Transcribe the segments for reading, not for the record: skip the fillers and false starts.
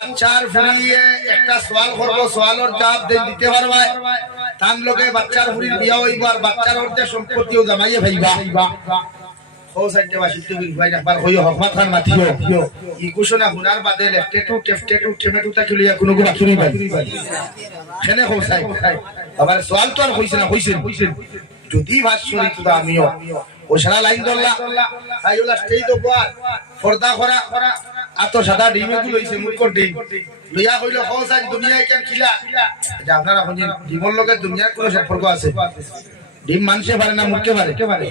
বাচ্চার ফুরিয়ে একটা সওয়াল করবো, সওয়ালের জবাব দিতে পারবা। তার লগে বাচ্চার ফুরির বিয়া হইব আর বাচ্চার অর্ধেক সম্পত্তিও জামাইয়ে ভাইবা। ও সাইডে বাসিতে ভাই একবার হইও হকমাত খান মাথিও ই কুশনা হুনার বাদে লেফটেটু টেফটেটু টেমেটুটা চলিয়া কোনো গো বাকি নাই খেনে হোসাই। আবার সওয়াল তো আর হইছে না, হইছে যদি ভাষরি তো আমিও ও সারা লাইন ধরলা আইওলা স্টেজ তো পর পর্দা করা আতো সাদা ডিমে গুলো হইছে মুখ ডিম লইয়া কইল হোসাই দুনিয়ায় কেন খিলা। এটা আপনারা কোনদিন ডিমর লগে দুনিয়ার কোনো সম্পর্ক আছে? ডিম মানুষে পারে না, মুখে পারে।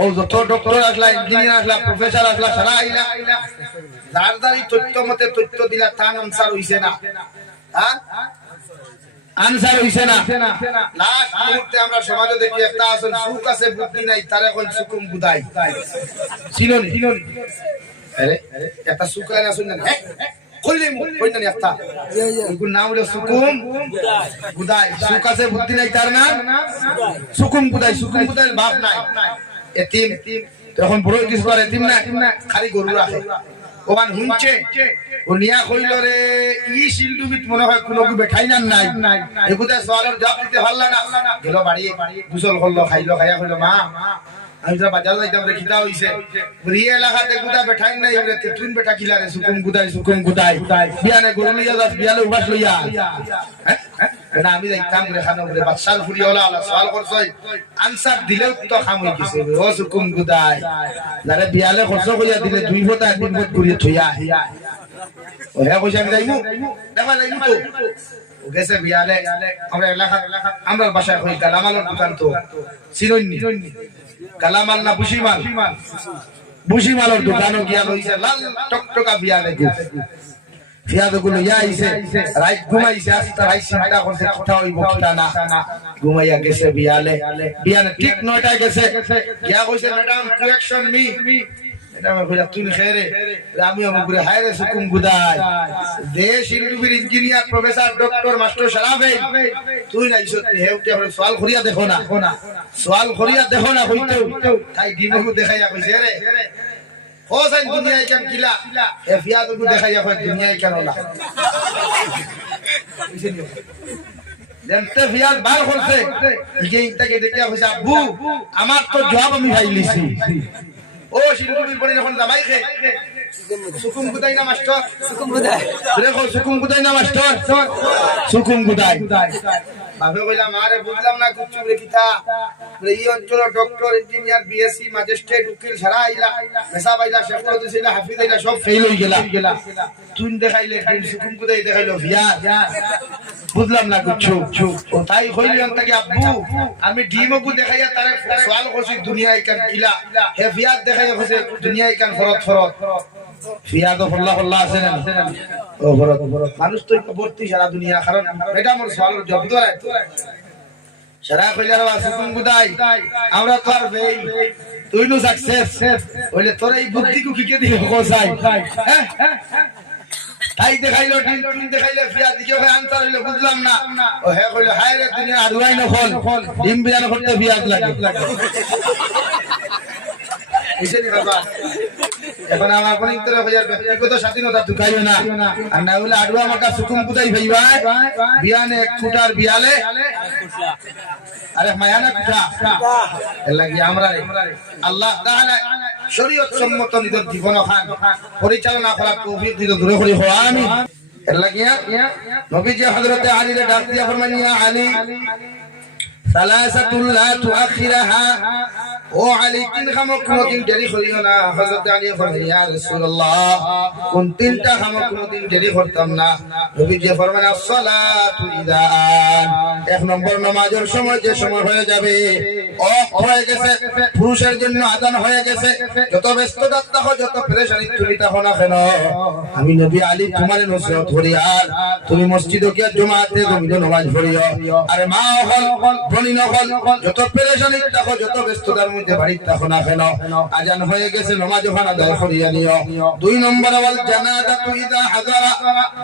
ও যত ডক্টর আসলা, ইঞ্জিনিয়ার আসলা, প্রফেসর আসলা, সারা আইলা যার দ্বারি তথ্য মতে তথ্য দিলা তার আনসার হইছে না। হ্যাঁ আনসার হইছে না। লাস্ট মুহূর্তে আমরা সমাজে দেখি একটা আসল সুখ আছে বুদ্ধি নাই, তারে কই সুকুম বুদাই চিনোনি। আরে একটা সুখ আছে শুনেন না কইলে কই না একটা ওর নাম হলো সুকুম বুদাই। সুখ আছে বুদ্ধি নাই, তার নাম সুকুম বুদাই। সুকুম বুদাই বাপ নাই, এতিম। তখন বড় কিছু করে এতিম না, খালি গরু রাখে। ওমান হুনছে ও নিয়া কইল রে ই শিলডুবিত মনে হয় কোনো কি বেঠাই না নাই এগুদা সওয়ালের জবাব দিতে পারলা না। গেল বাড়ি গোসল করলো, খাইলো, খাইয়া কইল মা আমি তো বাজার যাইতাম রে খিদা হইছে। রিয়ে লাগাতে গুদা বেঠাই নাই রে তুই বেটা কিলা রে সুকুম গুদাই বিয়ানে গরু লইয়া যাস, বিয়ালে উবাস লইয়া। না আমি যাইতাম রে খানো রে বাদশাল ফুরিওলা আলা সওয়াল করছই আনসার দিলেও তো খাম হই গেছে ও সুকুম গুদাই। যারে বিয়ালে খরচ কইয়া দিলে 2 ফটা 3 ফট করিয়া থইয়া ও হে কইছে আমি যাইমু দেখা যাইমু তো ও গেছে বিয়ালে। আমরা এলাকা আমরা বাসায় কই কালামালের দোকান তো চিননি, কালামাল না বুশিমালের দোকানও গিয়া লইছে লাল টকটকা বিয়ালে গুলো আইছে রাইট ঘুমাইছে। আস্তে রাইট চিন্তা করছে কথা হইব কিটা না, ঘুমাইয়া গেছে বিয়ালে ঠিক 9টায় গেছে গিয়া কইছে ম্যাডাম কারেকশন মি। এটা আমার কইলা তুই খেরে আমি আমগুরে হায়রে সুকুম গুদাই দেশ ইন্ডুবির ইঞ্জিনিয়ার প্রফেসর ডক্টর মাস্টার সারাবে তুই নাই সত্যি হেউতে আমরা সওয়াল করিয়া দেখো না, সওয়াল করিয়া দেখো না হইতো তাই দিনকু দেখাইয়া কইছে রে ও সাই দুনিয়ায় কেন কিলা এ ফিয়াদকু দেখাইয়া কই দুনিয়ায় কেন না। জানতে ফিয়াদ বার করছে ইগে ইটাকে দেখিয়া কইছে আব্বু আমার তো জবাব আমি ভাইলিছি। ও শিলগুড়ির পরে যখন জামাই খে সুকুম গুদাই না মাস্টার, সুকুম গুদাই দেখো সুকুম গুদাই না মাস্টার, সুকুম গুদাই। বাপে কইলাম আরে বুঝলাম না কুচু রে কিতা এই অঞ্চল ডক্টর ইঞ্জিনিয়ার বিএসসি ম্যাজিস্ট্রেট উকিল সারা আইলা মেসা বাইলা শেখর দিছিলা হাফিজ আইলা সব ফেল হই গেলা। তুই দেখাইলে সুকুম গুদাই দেখাইলো ভিয়া বুঝলাম না কুচু ও তাই কইলি অন্তকে আব্বু আমি ডিমকু দেখাইয়া তারে সওয়াল করছি দুনিয়ায় কেন কিলা হে ফিয়াদ দেখাইয়া কইছে দুনিয়ায় কেন ফরত ফিয়াদ ফল্লা আছে না ও ফরত মানুষ তো ভর্তি সারা দুনিয়া। কারণ এটা আমার সওয়ালের জবাব ধরে সারা কইলার সুকুম গুদাই আমরা তো আর বেই তুই নো সাকসেস হইলে তোর এই বুদ্ধি কু কিকে দিও কোসাই তাই দেখাইলো ডিম দেখাইলে ফিয়া দিকে আনসার হইলো বুঝলাম না ও হে কইলো হায় রে দুনিয়া আরুয়াই না ফল ডিম বিয়ান করতে ফিয়াদ লাগে এসেনি বাবা। এখন আমার কোন ইন্তরা হইয়ার ব্যক্তিগত স্বাধীনতা ঢুকাইও না আর না হইলে আডুয়া মাকা সুকুম বুদাই ভাইবা বিয়ানে এক ফুটার বিয়ালে আরে মায়ানা কুটা এর লাগি আমরা আল্লাহ তাআলা শরীয়ত সম্মত নিজের জীবন খান পরিচালনা করার তৌফিক দিতে দূরে করি হো আমিন। এর লাগি নবীজি হযরত আলী রে ডাক দিয়া ফরমানি ইয়া আলী সালাসাতুল লা তুআখিরাহা ও আলী তিন খামো কোনদিন দেরি করিও না। হযরত আলী ফরমানি ইয়া রাসূলুল্লাহ কোন তিনটা খামো কোনদিন দেরি করতাম না। নবীজি ফরমান as-salatu ইদান এক নম্বর নামাজের সময় যে সময় হয়ে যাবে ও হয়ে গেছে পুরুষের জন্য আযান হয়ে গেছে যত ব্যস্ততা থাকো যত পেরেশানি তুমি থাকো না কেন আমি নবী আলী তোমার নসিহত করি আর তুমি মসজিদে গিয়ে জুমাতে তুমি নামাজ পড়িও। আর মা হল বনি নকল যত পেরেশানি থাকো যত ব্যস্ততার মধ্যে বাড়িতে থাকো না কেন আজান হয়ে গেছে নামাজ ওখান আদায় করিয়া নিও 2 নম্বর ওয়াল জানাজাতু ইযা হাযারা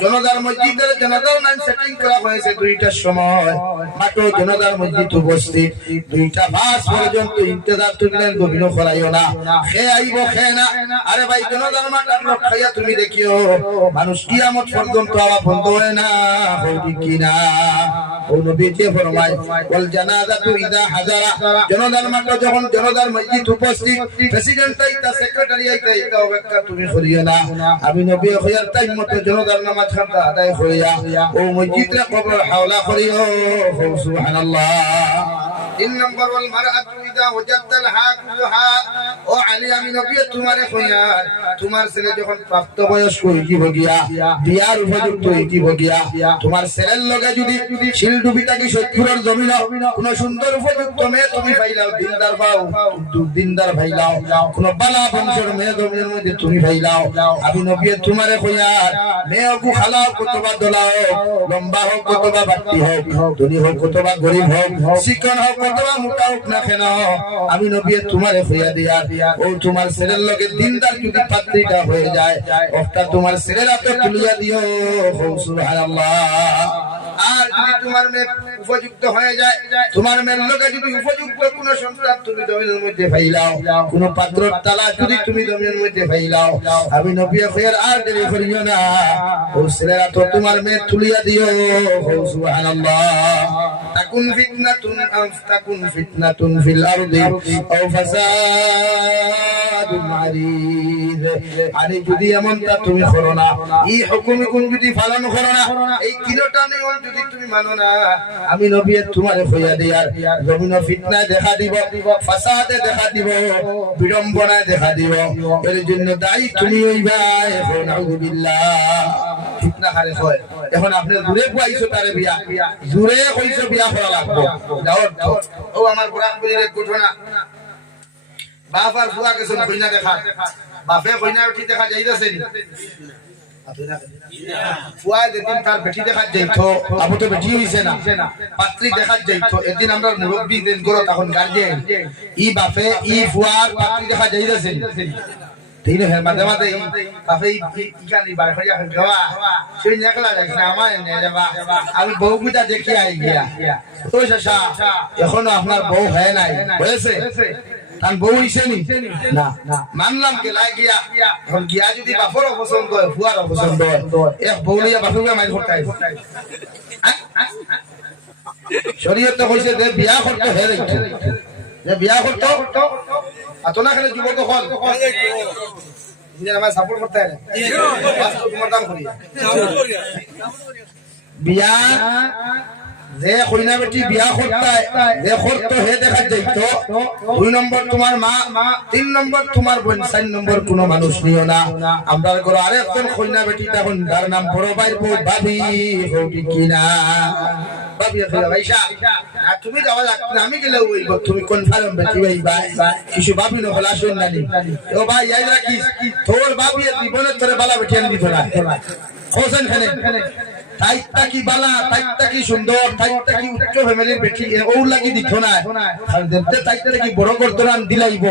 জনাজার মসজিদের জনাজার নাম সেটিং করা হয়েছে 2টার সময় মাত্র জনাজার মসজিদ উপস্থিত 2টা বাস পর্যন্ত ইন্তজার তুমিলেন গভীর করাইও না খে আইবো খে না আরে ভাই জনাজার মাটার লোক খাইয়া তুমি দেখিও মানুষ কিয়ামত পর্যন্ত আওয়া বন্ধ হয় না হইবি কিনা ও নবীজি ফরমায় ওয়াল জানাজাতু ইযা হাযারা জনাজার মাত্র যখন জনাজার মসজিদ উপস্থিত প্রেসিডেন্ট আইতা সেক্রেটারি আইতা এটা অপেক্ষা তুমি করিও না আমি নবী খয়ার টাইম মতো জনাজার নামাজ খানটা আদায় করিয়া ও মসজিদে কবর হাওলা করিও সুবহানাল্লাহ 3 নম্বর ওয়াল মারআতু ইযা ওয়াজাদাল হাকুহা ও আলী আমি নবী তোমারে কইয়ার তোমার ছেলে যখন প্রাপ্ত বয়স হইব গিয়া বিয়ার উপযুক্ত হইব গিয়া তোমার ছেলের লগে যদি শিল ডুবিটা কি সত্যুরের জমিন কোন সুন্দর উপযুক্ত মেয়ে তুমি পাইলাও দিনদার পাও দিনদার পাইলাও কোন বালা বংশের মেয়ে জমির মধ্যে তুমি পাইলাও আমি নবী তোমারে কইয়ার মেয়ে ওকু খালাও কতবা দলাও লম্বা হোক কতবা বাটি হোক ধনী হোক কতবা গরিব হোক চিকন হোক কতবা মোটা হোক না কেন আমি নবী তোমারে কইয়া দিয়ার ও তোমার ছেলের লগে দিনদার যদি পাত্রীটা হয়ে যায় ওটা তোমার ছেলের হাতে তুলিয়া দিও সুবহানাল্লাহ আর যদি তোমার মেয়ে উপযুক্ত হয়ে যায় তোমার মেয়ের লগে যদি উপযুক্ত কোন সন্তান তুমি জমিনের মধ্যে পাইলাও কোন পাত্রর তালা যদি তুমি জমিনের মধ্যে পাইলাও আমি নবী কইয়ার আর দেরি করিও না ও ছেলেরা তো তোমার মেয়ে তুলিয়া দিও সুবহানাল্লাহ তাকুন ফিতনাতুন ফিল আরদি আও ফাসাদুন মারিদ আরে যদি এমনটা তুমি করো না এই হুকুম যদি পালন করো না এই তিনটা নিয়ম যদি তুমি মানো না আমি নবী তোমারে কইয়া দিয়ার জমিন ফিতনায় দেখা দিব ফাসাদে দেখা দিব বিড়ম্বনায় দেখা দিব এর জন্য দায়ী তুমি হইবা নাউযুবিল্লাহ ফিতনা হারে হয় এখন আপনি দূরে কইছো তারে বিয়া দূরে কইছো বিয়া করা লাগবে যাও ও আমার কোরআন বলির ঘটনা বাপ আর বুয়া গেছেন কইনা দেখা বাপে কইনা উঠি দেখা যাইতাছে নি ফুয়া যেদিন তার বেটি দেখা যাইতো আবু তো বেটি হইছে না পাত্রী দেখা যাইতো একদিন আমরা মুরব্বি দিন করো তখন গার্জিয়ান ই বাপে ই ফুয়ার পাত্রী দেখা যাইতাছে তিন হে মাঝে মাঝে বাপে ইকানি বার করিয়া গওয়া সেই নেকলা দেখনা আমার নে যাবা আমি বউ বুঝা দেখি আই গিয়া তো শাশা এখনো আপনার বউ হয় নাই হয়েছে তান বউ হইছে নি না মানলাম কে লাই গিয়া এখন গিয়া যদি বাপর পছন্দ হয় ফুয়ার পছন্দ হয় এক বউ লইয়া বাপকে মাইল করতে শরীয়ত কইছে যে বিয়া করতে হে দেখতে যে বিয়া করতে আতনা খালি যুবক হল ইনি আমার সাপোর্ট করতে হয় তোমার দাম করি বিয়া যে কইনা বেটি বিয়া করতে যে করতে হে দেখা যাইতো 2 নম্বর তোমার মা 3 নম্বর তোমার বোন 4 নম্বর কোন মানুষ নিও না আমরা ঘরে আরেকজন কইনা বেটি তখন তার নাম বড় ভাইর বউ ভাবি হবি কিনা ভাবি কইলা ভাইসা না তুমি যাওয়া লাগবে আমি গেলে হইব তুমি কনফার্ম বেটি ভাই কিছু ভাবি না হলা শুন নানি ও ভাই ইয়াদ রাখিস তোর ভাবি জীবনে তোরে বালা বেটি আন দিত না হোসেন খানে তাইতা কি বালা তাইতা কি সুন্দর তাইতা কি উচ্চ ফ্যামিলির বেটি ও লাগি দিছো না আর দেখতে তাইতা কি বড় করতরান দিলাইবো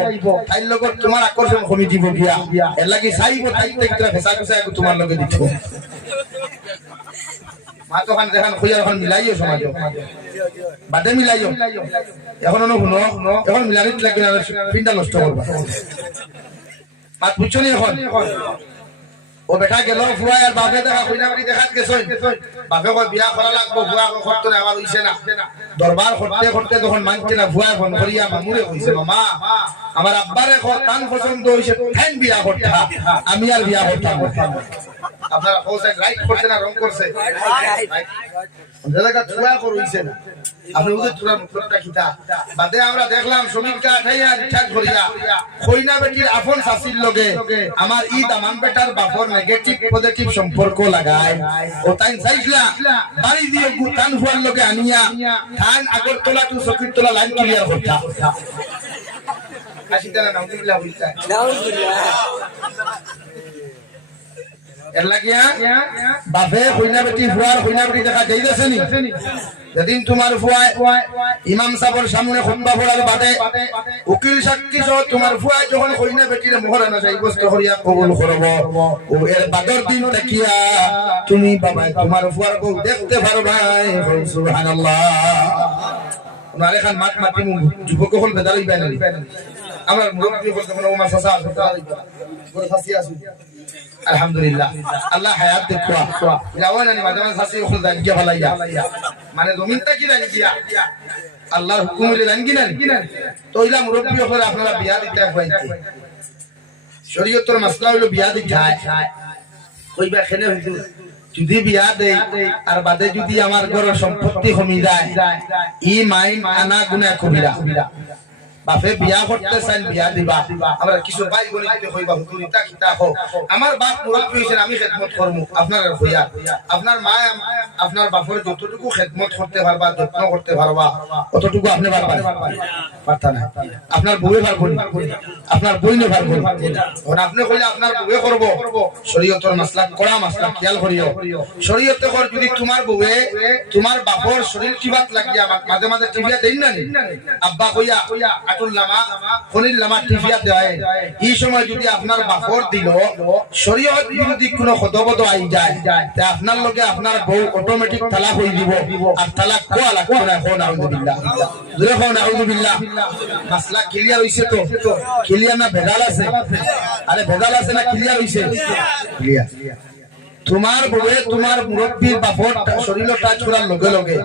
তাইর লগত তোমার আকর্ষণ কমি দিব গিয়া এর লাগি চাইবো তাইতা কি ফেসা ফেসা তোমার লগে দিছো মা তো খান দেখান খুঁজে এখন মিলাইও সমাজ বাদে মিলাইও এখন শুনো এখন মিলানিত লাগি না পিনটা নষ্ট করবা মাত বুঝছো নি এখন ও বেটা গেল ফুয়া আর বাপে দেখা কইনা বাড়ি দেখাত গেছই বাপে কই বিয়া করা লাগবো ফুয়া করতে না আমার হইছে না দরবার করতে করতে তখন মানতে না ফুয়া ফোন করিয়া মামুরে কইছে মামা আমার আব্বারে তান পছন্দ হইছে তাই বিয়া করতে আমি আর বিয়া করতাম আপনারা হোসেন রাইট করতে না রং করছে জায়গা ফুয়া করইছে না আপনি ওদের তোরা মুখটা কিতা বাদে আমরা দেখলাম সমীক্ষা আঠাইয়া রিঠাক করিয়া কইনা বেটির আপন শাসির লগে আমার ই দামান বেটার বাপর নেগেটিভ পজিটিভ সম্পর্ক লাগায় ও তাই চাইছলা বাড়ি দিয়ে গুতান ফুয়ার লগে আনিয়া থান আগরতলা টু সকিরতলা লাইন ক্লিয়ার করতা আসিতা না নাউজুবিল্লাহ বলতা নাউজুবিল্লাহ এর লাগিয়া বাপে কইনা বেটি ফুয়ার কইনা বেটি দেখা যাইতেছে নি যেদিন তোমার ফুয়ায় ইমাম সাহেবের সামনে খুতবা পড়ার বাদে উকিল সাক্ষী সহ তোমার ফুয়ায় যখন কইনা বেটির মোহরানা সাব্যস্ত করিয়া কবুল করব ও এর বাদর দিন তাকিয়া তুমি বাবা তোমার ফুয়ার বউ দেখতে পারবা সুবহানাল্লাহ ওনারে খান মাত মাতি যুবক হল বেদার হইবা না আমার মুরব্বি বলতে কোনো ওমা সাসা বড় ফাসি আছে আলহামদুলিল্লাহ আল্লাহ হায়াত দেখুয়া যাওয়ানি মাদামা সাসি হল দান গিয়া ভালাইয়া মানে জমিনটা কি দান গিয়া আল্লাহর হুকুম হইলে দান কি না তো ইলা মুরব্বি হল আপনারা বিয়া দিতে হইছে শরীয়তের মাসলা হলো বিয়া দিতে কইবা খেলে হইতো যদি বিয়া দেই আর বাদে যদি আমার ঘরের সম্পত্তি কমি যায় ই মাইন আনা গুনাহ কবিরা বাপে বিয়া করতে চাই বিয়া দিবা আমরা কিছু ভাই বোনকে কইবা হুজুরিতা কিতা কও আমার বাপ মুরব্বি হইছেন আমি খেদমত করব আপনারা কইয়া আপনার মা আপনার বাপের যতটুকু খেদমত করতে পারবা যত্ন করতে পারবা ততটুকু আপনি পারবা পারতা না আপনার বউয়ে পারবো না আপনার বইনে পারবো না আর আপনি কইলে আপনার বউয়ে করব শরীয়তের মাসলা কড়া মাসলা খেয়াল করিও শরীয়তে কর যদি তোমার বউয়ে তোমার বাপর শরীর কিবাত লাগিয়া মাঝে মাঝে টিভিয়া দেন না আব্বা কইয়া আতুল লামা খনিল লামা টিভিয়া দেয় এই সময় যদি আপনার বাপর দিল শরীয়ত বিরোধী কোনো খতবত আই যায় তে আপনার লগে আপনার বউ অটোমেটিক তালাক হই দিব আর তালাক কোয়া লাগবে না কোন আউযুবিল্লাহ জোরে কোন আউযুবিল্লাহ মাসলা ক্লিয়ার হইছে তো ক্লিয়ার না ভেজাল আছে আরে ভেজাল আছে না ক্লিয়ার হইছে ক্লিয়ার তোমার বউয়ে তোমার মুরব্বির বাপর শরীরটা টাচ করার লগে লগে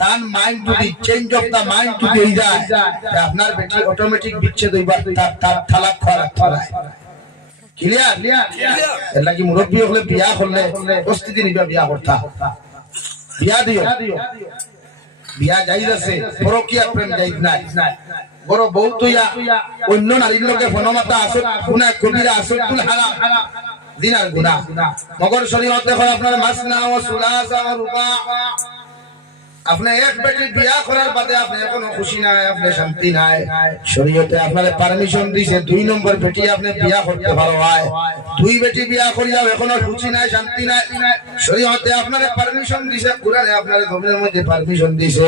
তার মাইন্ড যদি চেঞ্জ অফ দা মাইন্ড যদি হই যায় আপনার বেটি অটোমেটিক বিচ্ছেদ হইবা তার তালাক করা ক্লিয়ার এর লাগি মুরব্বি হলে বিয়া করলে প্রস্তুতি নিবা বিয়া করতা বিয়া দিও বিয়া জায়েজ আছে পরকীয়া প্রেম জায়েজ নাই বড় বউ তুইয়া অন্য নারীর লগে ফনমাতা আসত গুনাহ কবিরা আসতুল হারাম দিনার গুনাহ মগর শরীয়ত দেখো আপনার মাসনা ও সুলাসা ও রুবা আপনি এক বেটি বিয়া করার বাদে আপনি কোনো খুশি নাই আপনি শান্তি নাই শরীয়তে আপনারে পারমিশন দিয়েছে দুই নম্বর বেটি আপনি বিয়া করতে পারো হয় দুই বেটি বিয়া করিয়াও এখনো খুশি নাই শান্তি নাই শরীয়তে আপনারে পারমিশন দিয়েছে কুরআনে আপনারে জমিনের মধ্যে পারমিশন দিয়েছে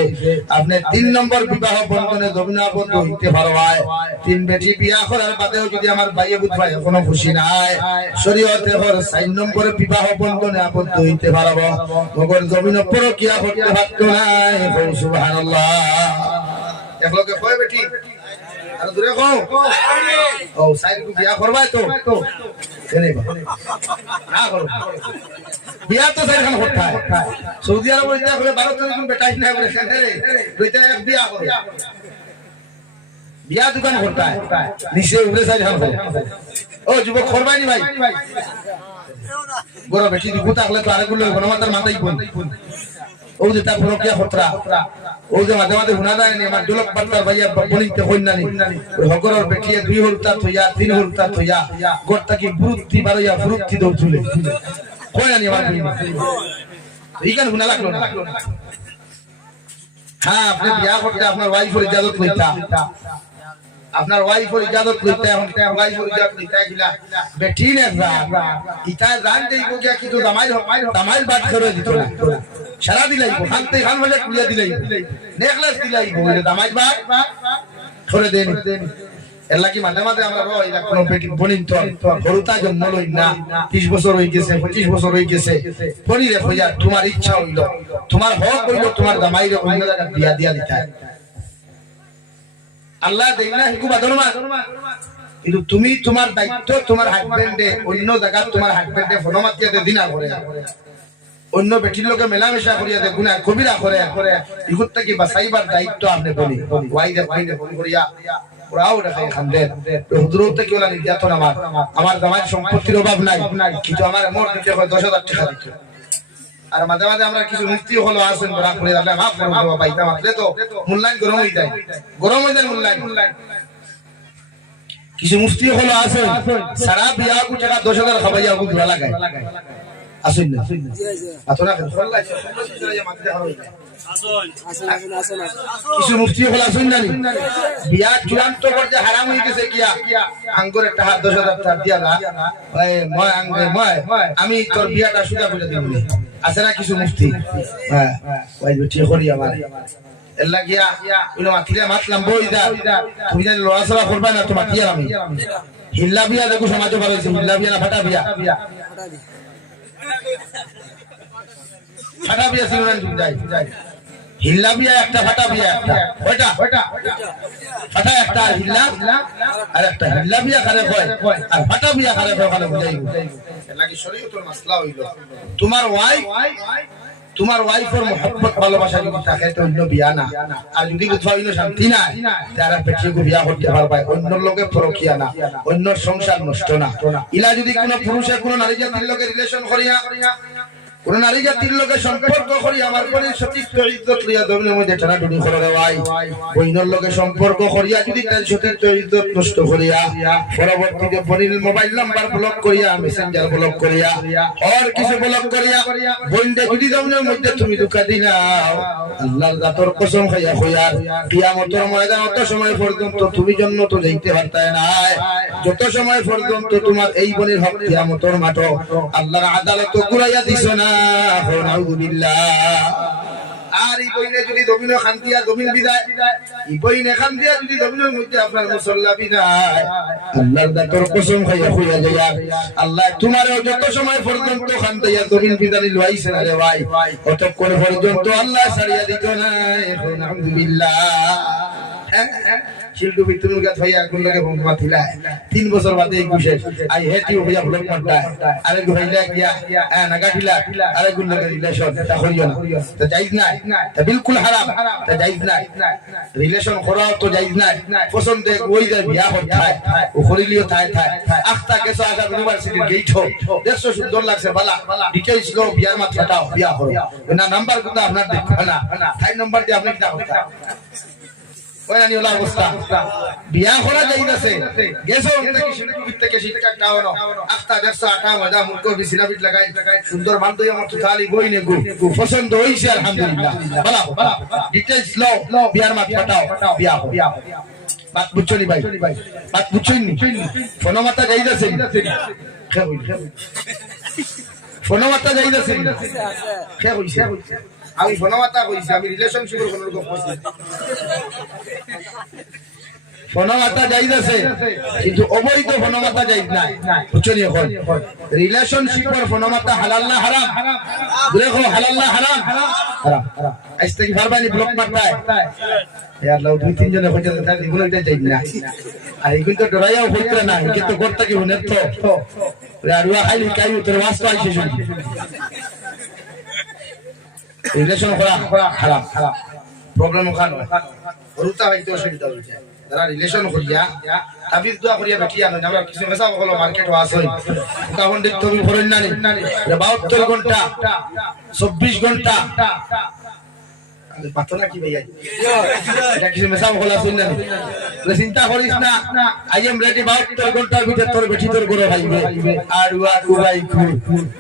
আপনি তিন নম্বর বিবাহ বন্ধনে জমিন আবদ্ধ হইতে পারো হয় তিন বেটি বিয়া করার বাদেও যদি আমার ভাই বুঝ ভাই এখনো খুশি নাই শরীয়তে হর চার নম্বরে বিবাহ বন্ধনে আবদ্ধ হইতে পারবো মগর জমিন পরকিয়া করতে পারতো না সুবহানাল্লাহ এক লোকে কয় বেটি আর দূরে কও ও সাইড কো বিয়া করবাই তো কেনে না করো বিয়া তো সেখানে করতে হয় সৌদি আরবে যা করে 12 জন বেটাই না করে সেখানে দুইটা এক বিয়া করো বিয়া দোকান করতে হয় নিচে উপরে সাইড হাল ও যুবক করবাই নি ভাই বড় বেটি দি গুতা হলে তো আরেগুলো গণমাতার মাথায় কোন ও যে তার প্রক্রিয়া খতরা ও যে মাঝে মাঝে হুনা দেয় নি আমার দুলক পাত্তার ভাইয়া বলিতে কইনা নি হগরর বেটিয়ে দুই হলতা থইয়া তিন হলতা থইয়া গোটটা কি বুদ্ধি বাড়াইয়া ফুরুত্তি দৌড় চলে কইনা নি আমার বলি এইখান হুনা লাগলো না হ্যাঁ আপনি বিয়া করতে আপনার ওয়াইফের ইজাজত লইতা আপনার ওয়াইফের ইজাজত লইতে এখন ওয়াইফের ইজাজত লইতে গিলা বেটি নে ইতা জান দেইবো কি কিন্তু দামাইল বাদ করে দিত না সারা দিলাই হাতে খান হলে কুলিয়া দিলাই নেকলেস দিলাই বলে দামাইল বাদ করে দেন এর লাগি মাঝে মাঝে আমরা রই না কোন বেটি বনিন তো হরুতা জন্ম লই না 30 বছর হই গেছে 25 বছর হই গেছে বলি রে হইয়া তোমার ইচ্ছা হইলো তোমার হক হইলো তোমার দামাইরে অন্য জায়গা দিয়া দিতা আল্লাহ দেই না হিকু বাদরমা কিন্তু তুমি তোমার দায়িত্ব তোমার হাজবেন্ডে অন্য জায়গা তোমার হাজবেন্ডে ফনমাতিয়াতে দিনা করে অন্য বেটির লোকে মেলামেশা করিয়া দে গুনাহ কবিরা করে ইগুত কি বাঁচাইবার দায়িত্ব আপনি বলি ওয়াইদে বলি করিয়া ওরাও রাখে খান্দেন হুজুরতে কি ওলা নির্যাতন আমার জামাই সম্পত্তির অভাব নাই কিন্তু আমার মোর দিতে হয় 10,000 টাকা দিতে আর মাঝে মাঝে আমরা কিছু মুফতি হলো আসেন বড় করে আপনি মাফ করুন বাবা পাইতা মাত্রে তো মূল্যায়ন গরম হয়ে যায় মূল্যায়ন কিছু মুফতি হলো আসেন সারা বিয়া কো টাকা 10,000 খাবাইয়া কো ধরা লাগায় আসুন না আতনা কিছু মুফতি হল আসুন না বিয়া চূড়ান্ত পর্যায়ে হারাম হয়ে গেছে কিয়া আঙ্গুর একটা হাত 10,000 টাকা দিয়া না আমি তোর বিয়াটা সুদা করে দিব আছে না কিছু মুফতি হ্যাঁ ওই ঠিক করি আমার এল্লা গিয়া উনি মাতিলে মাতলাম বই দা তুমি জানি লড়াচড়া করবা না তো মাতিয়া আমি হিল্লা বিয়া দেখো সমাজে ভালো হয়েছে হিল্লা বিয়া না ফাটা বিয়া ফাটা বিয়া ছিল না যাই হিল্লা বিয়া একটা ফাটা বিয়া একটা ওইটা ফাটা একটা আর হিল্লা আর একটা হিল্লা বিয়া কারে কয় আর ফাটা বিয়া কারে কয় ভালো বুঝাই লাগি শরীয়তের মাসলা হইল তোমার ওয়াইফের মোহাব্বত ভালোবাসা যদি থাকে তো অন্য বিয়া না আর যদি কোথাও অন্য শান্তি না তারা বেটিকে বিয়া করতে পারবে অন্য লোকে পরকিয়া না অন্য সংসার নষ্ট না ইলা যদি কোনো পুরুষে কোনো নারী জাতির লোকে রিলেশন করিয়া কোন নারী জাতির লোকে সম্পর্ক করি আমার পরে সতীর্থ ইজ্জত লইয়া দমনের মধ্যে টানাটুনি করে দেওয়াই বইনর লোকে সম্পর্ক করিয়া যদি তার সতীর্থ ইজ্জত নষ্ট করিয়া পরবর্তীতে বনির মোবাইল নাম্বার ব্লক করিয়া মেসেঞ্জার ব্লক করিয়া আর কিছু ব্লক করিয়া বইনতে যদি দমনের মধ্যে তুমি ধোঁকা দিলাও আল্লাহর জাতর কসম খাইয়া কইয়ার কিয়ামতের ময়দান অত সময় পর্যন্ত তুমি জন্য তো যাইতে পারতায় না যত সময় পর্যন্ত তোমার এই বনির হক কিয়ামতের মাঠ আল্লাহর আদালত ঘুরাইয়া দিছো না আর এই বইনে যদি দমিন খান্তিয়া দমিন বিদায় এই বইনে খান্তিয়া যদি দমিনের মধ্যে আপনার মুসল্লা বিদায় আল্লাহর দাতর কসম খাইয়া কইয়া যায় আল্লাহ তোমারও যত সময় পর্যন্ত খান্তিয়া দমিন বিদানি লইছে না রে ভাই কতক্ষণ পর্যন্ত আল্লাহ ছাড়িয়া দিত না এখন আলহামদুলিল্লাহ শিল্ডু বিতুল গাত ভাইয়া কোন লাগে বন্ধ থিলা 3 বছর বাদে 21 আই হেটি হইয়া ব্লক মারতা আরে গইলা গিয়া নাগাটিলা আরে গুল লাগে রিলেশন তা করিও না তা জায়েজ না তা বিলকুল হারাম তা জায়েজ না রিলেশন করাও তো জায়েজ না পছন্দ ওই যে বিয়া হতায় ও করিলিও থাই আখতা কেসো আগা ইউনিভার্সিটির গেট হো দেখছো সুন্দর লাগছে বালা ডিটেইলস লো বিয়ার মত ফাটাও বিয়া করো না নাম্বার কোথা আপনার দেখো না তাই নাম্বার দিয়ে আপনি কিটা করতা ওয়ানি ওলা অবস্থা বিয়া করা যাইতাছে গেছো থেকে শিল্পী থেকে শিক্ষা কাওনো আখতা দেখছো আটা মজা মুরকো বিছনা বিট লাগাই সুন্দর বান্ধবী আমার খালি বইনে গো পছন্দ হইছে আলহামদুলিল্লাহ বালা ডিটেইলস লো বিয়ার মাত ফাটাও বিয়া বাত বুঝছনি ভাই বাত বুঝছনি ফোনো মাতা যাইতাছে ফোনো মাতা যাইতাছে কে হইছে আমি ফোনমাতা কইছি আমি রিলেশনশিপের কোন রকম কইছি ফোনমাতা যাইজ আছে কিন্তু অবৈধ ফোনমাতা যাইজ নাই বুঝছনি এখন রিলেশনশিপের ফোনমাতা হালাল না হারাম দেখো হালাল না হারাম হারাম আজ থেকে ফারবানি ব্লক মারতায় यार লাউ দুই তিন জনে কইতে তার এগুলো এটা যাইজ না আর এগুলো তো ডরাইয়াও কইতে না কিন্তু করতে কি হনে তো আরুয়া খালি কাই তোর ওয়াস্ত আইছে শুনি রিলেশন করা হারাম প্রবলেম ওখানে রুতা হইতে অসুবিধা হইছে যারা রিলেশন করিয়া তাবিজ দোয়া করিয়া বেটিয়া নয় আমরা কিছু মেসা হলো মার্কেট ওয়াস হই তখন দেখতে হবে ফরেন না 72 ঘন্টা 24 ঘন্টা পাতলা কি ভাইয়া এটা কিছু মেসা হলো শুননা চিন্তা করিস না আই এম রেডি 72 ঘন্টার ভিতরে তোর বেটি তোর গরো ভাইবে আর ওয়া কুরাই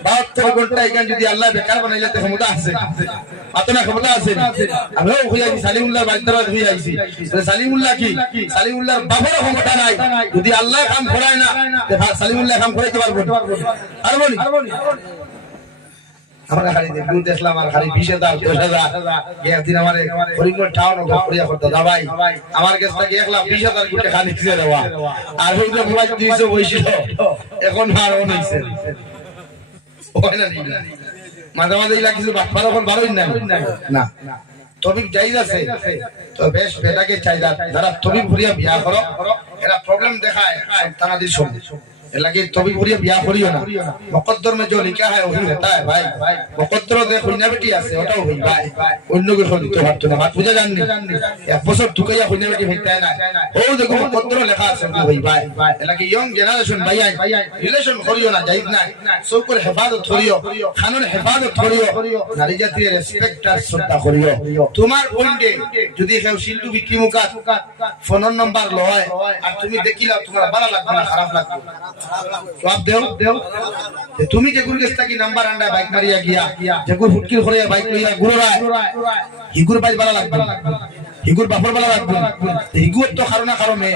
72 ঘন্টা এখান যদি আল্লাহ বেকার বানাইলে তো ক্ষমতা আছে আতনা ক্ষমতা আছে আমিও হইয়া সালিমুল্লাহ বাইতরা হই আইছি সালিমুল্লাহ কি সালিমুল্লাহর বাবার ক্ষমতা নাই যদি আল্লাহ কাম করায় না সালিমুল্লাহ কাম করাইতে পারবো পারবনি আমরা খালি দেখু দেখলাম আর খালি 20,000 10,000 একদিন আমারে হরিমল টাউন করিয়া করতে দা ভাই আমার কাছ থেকে 1,20,000 কোটি খালি দিছে দেওয়া আর ওই যে মোবাইল 200 বইছিল এখন আর ও নইছে ওই না মাঝে মাঝে ইলা কিছু বাটপার এখন ভালোই না না তবে জায়েজ আছে তো বেশ বেটাকে চাইদা যারা তবে ভরিয়া বিয়া করো এরা প্রবলেম দেখায় সন্তানাদির সঙ্গে लगे तभी पूरी बियाह करियो ना मुकद्दर में जो लिखा है वही होता है भाई मुकद्दर दे কইনা বেটি আছে ওটাও হই ভাই অন্য কিছু দিতে পারতো না বাত বুঝা জাননি এক বছর তুকাইয়া কইনা বেটি হইতা না ও দেখো মুকদ্দর লেখা আছে ভাই ভাই লাগে ইয়ং জেনারেশন ভাই রিলেশন করিও না জায়েজ না সকল হেফাজত করিও কানুন হেফাজত করিও নারী জাতির রেসপেক্ট আর শ্রদ্ধা করিও তোমার বন্ধে যদি কেউ শিল্পী বিক্রি মুকা ফোন নাম্বার লয় আর তুমি দেখিলা তোমার ভালো লাগবে না খারাপ লাগবে জবাব দেও তুমি যে গুরু গেছটা কি নাম্বার আন্ডা বাইক মারিয়া গিয়া যে গুরু ফুটকির করে বাইক লইয়া গুরুরায় হিগুর বাইক বালা লাগবে হিগুর বাপর বালা লাগবে হিগুর তো খারো না খারো মে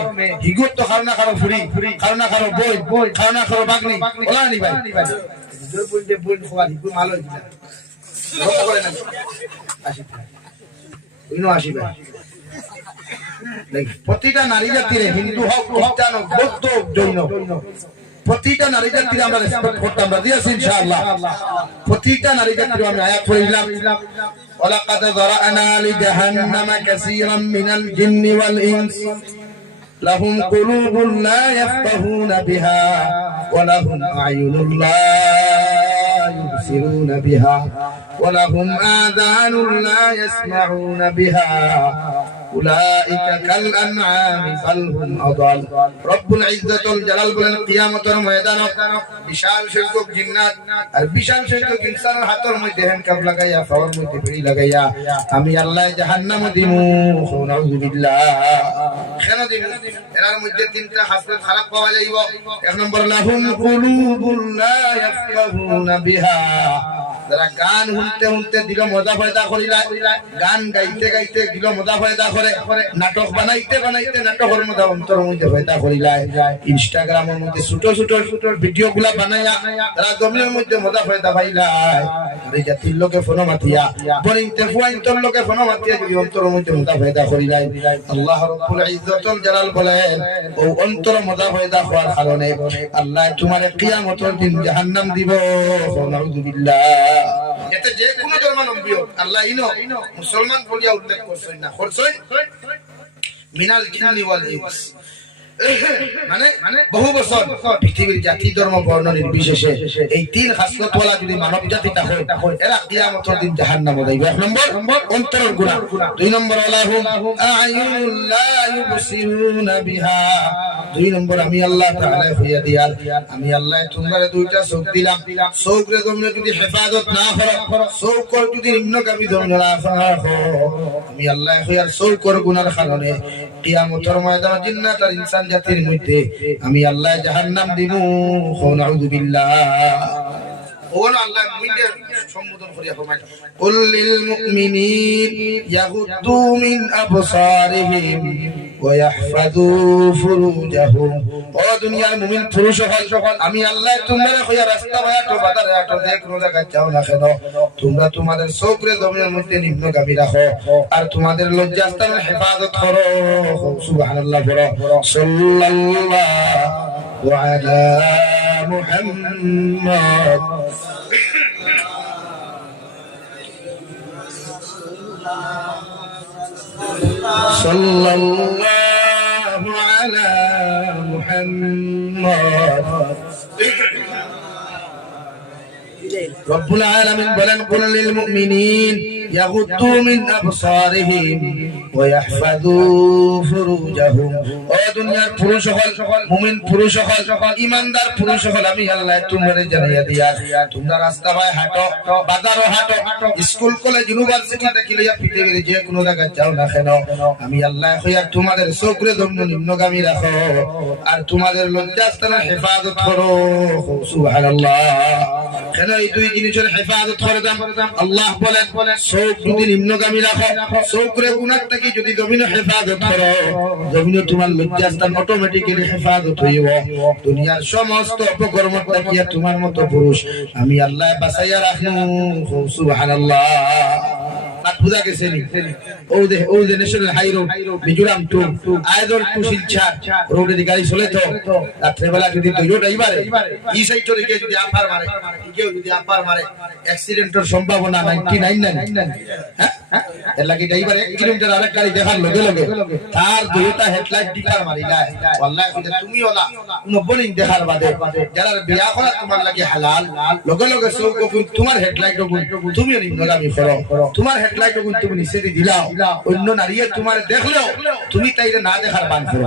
হিগুর তো খারো না খারো ফুরি খারো না খারো বই খারো না খারো বাগনি ওলা নি ভাই জোর বলতে বই খোয়া হিগুর মাল হইছে রক করে না আসি ইনো আসি ভাই প্রতিটা নারী জাতিরে হিন্দু হোক খ্রিস্টান হোক বৌদ্ধ হোক জৈন প্রতিটা নারী জাতিরে আমরা রেসপেক্ট করতাম আমরা দিয়েছি ইনশাআল্লাহ প্রতিটা নারী জাতিরে আমি আয়াত পড়লাম ওয়ালাকাদ যারানা লিজাহান্নামা কাসীরাম মিনাল জিন্নি ওয়াল ইনস লাহুম কুলুবুন লা ইয়াফকাহুনা বিহা ওয়া লাহুম আ'য়ুনুন লা يبصرون بها ولهم آذان لا يسمعون بها أولئك كالأنعام بل هم أضل رب العزة والجلال বলেন কিয়ামতের ময়দানে বিশাল সংখ্যক জিন্নাত আর বিশাল সংখ্যক ইনসানের হাতের মধ্যে হ্যান্ডকাপ লাগাইয়া পাওয়ার মধ্যে বেড়ি লাগাইয়া আমি আল্লাহ জাহান্নামে দিমু নাউযুবিল্লাহ কেন দিমু এর মধ্যে তিনটা হাসরত খারাপ পাওয়া যাইব এক নম্বর লাহুম কুলুবুন লা ইয়াফকাহুনা বিহা যারা গান শুনতে শুনতে দিল মজা ফায়দা করিলা গান গাইতে গাইতে দিল মজা ফায়দা করে নাটক বানাইতে বানাইতে নাটকের মধ্যে অন্তর মধ্যে ফায়দা করিলা ইনস্টাগ্রামের মধ্যে ছোট ছোট ভিডিও গুলা বানাইয়া তারা জমিনের মধ্যে মজা ফায়দা পাইলা এই জাতির লোকে ফোন মাতিয়া বনিতে ফুয়াইন্তর লোকে ফোন মাতিয়া যদি অন্তর মধ্যে মজা ফায়দা করিলা আল্লাহ রাব্বুল ইজ্জাতুল জালাল বলেন ও অন্তর মজা ফায়দা হওয়ার কারণে আল্লাহ তোমারে কিয়ামতের দিন জাহান্নাম দিব নাউযুবিল্লাহ এতে যে কোন ধর্মাবলম্বী আল্লাহ ইনো মুসলমান বলিয়া উল্লেখ করছেন না করছেন মিনাল জিন্নি ওয়াল ইনস মানে বহু বছর পৃথিবীর জাতি ধর্ম বর্ণ নির্বিশেষে এই তিন খাসলত ওয়ালা যদি মানব জাতিটা হয় এরা কিয়ামতের দিন জাহান্নামে যাইবে এক নম্বর অন্তরের গুনাহ দুই নম্বর লাহুম আ'য়ুনুন লা ইউবসিরুনা বিহা দুই নম্বর আমি আল্লাহ তাআলা হইয়া দিয়াল আমি আল্লাহ তোমারে দুইটা চোখ দিলাম চোখরে তোমরা যদি হেফাজত না করো চোখর যদি নিম্নগামী ধর্ম না করো আমি আল্লাহ হইয়ার চোখর গুনার কারণে কিয়ামতের ময়দানে জিন্নাত আর ইনসান জাতির মধ্যে আমি আল্লাহ জাহান্নাম দিব নাউযুবিল্লাহ ওন আল্লাহ মুইদের সম্বোধন করিয়া ফরমায় কুল লিল মুমিনিন ইয়াগুদ্দু মিন আবসারিহিম ওয়া ইয়াহফাযু ফুরুজাহুম ও দুনিয়ার মুমিন পুরুষ সকল আমি আল্লাহ তোমারে কইয়া রাস্তা বায়াটো বাজারে আটো যে কোন জায়গা যাও না কেন তোমরা তোমাদের চোখরে জমিনের মধ্যে নিম্নগামী রাখো আর তোমাদের লজ্জাস্থানের হেফাজত করো সুবহানাল্লাহ বলো সাল্লাল্লাহু আলা মুহাম্মদ সাল্লাল্লাহু আলা মুহাম্মদ রব্বুল আলামিন বলেন কুল লিল মুমিনিন ইয়াগুদ্দু মিন আবসারিহিম ওয়া ইয়াহফাযু ফুরুজাহুম ও দুনিয়ার পুরুষ সকল মুমিন পুরুষ সকল ঈমানদার পুরুষ সকল আমি আল্লাহ তোমারে জানাইয়া দিয়া তোমরা রাস্তা বায় হাঁটো বাজারও হাঁটো স্কুল কলেজ ইউনিভার্সিটি থেকে লইয়া পৃথিবীর যে কোন জায়গা যাও না কেন আমি আল্লাহ হইয়া তোমাদের চোখরে জন্য নিম্নগামী রাখো আর তোমাদের লজ্জাস্থানের হেফাজত করো সুবহানাল্লাহ কেন এই দুই জিনিসের হেফাজত করে দাম আল্লাহ বলেন চোখ যদি নিম্নগামী রাখো চোখরে গুনাহ থেকে যদি জমিনে হেফাজত করো জমিনে তোমার লজ্জাস্থান অটোমেটিক্যালি হেফাজত হইব দুনিয়ার সমস্ত অপকর্ম থেকে তোমার মতো পুরুষ আমি আল্লাহ বাঁচাইয়া রাখবো সুবহানাল্লাহ আর বুঝা গেছে নি ও দে national high road Mizoram to Aizawl to Silchar রোডে দি গাড়ি চলে তো রাত্রে বেলা যদি দুইটো ড্রাইভার এই সাইড থেকে যদি আপার মারে কেউ যদি আপার মারে অ্যাক্সিডেন্টের সম্ভাবনা 99 হ্যাঁ এর লাগি ড্রাইভার 1 কিলোমিটার আরেক গাড়ি দেখার লগে লগে তার দুইটা হেডলাইট ডিকার মারিলা wallahi তুমি ওলা কোন বোলিং দেখার বাদে যারা বিয়া করা তোমার লাগি হালাল লগে লগে সব তোমার হেডলাইট তুমি নিম্নগামী করো তোমার হেডলাইট তুমি নিচে দিলাও অন্য নারীয়ে তোমার দেখলেও তুমি তাইরে না দেখার বান করো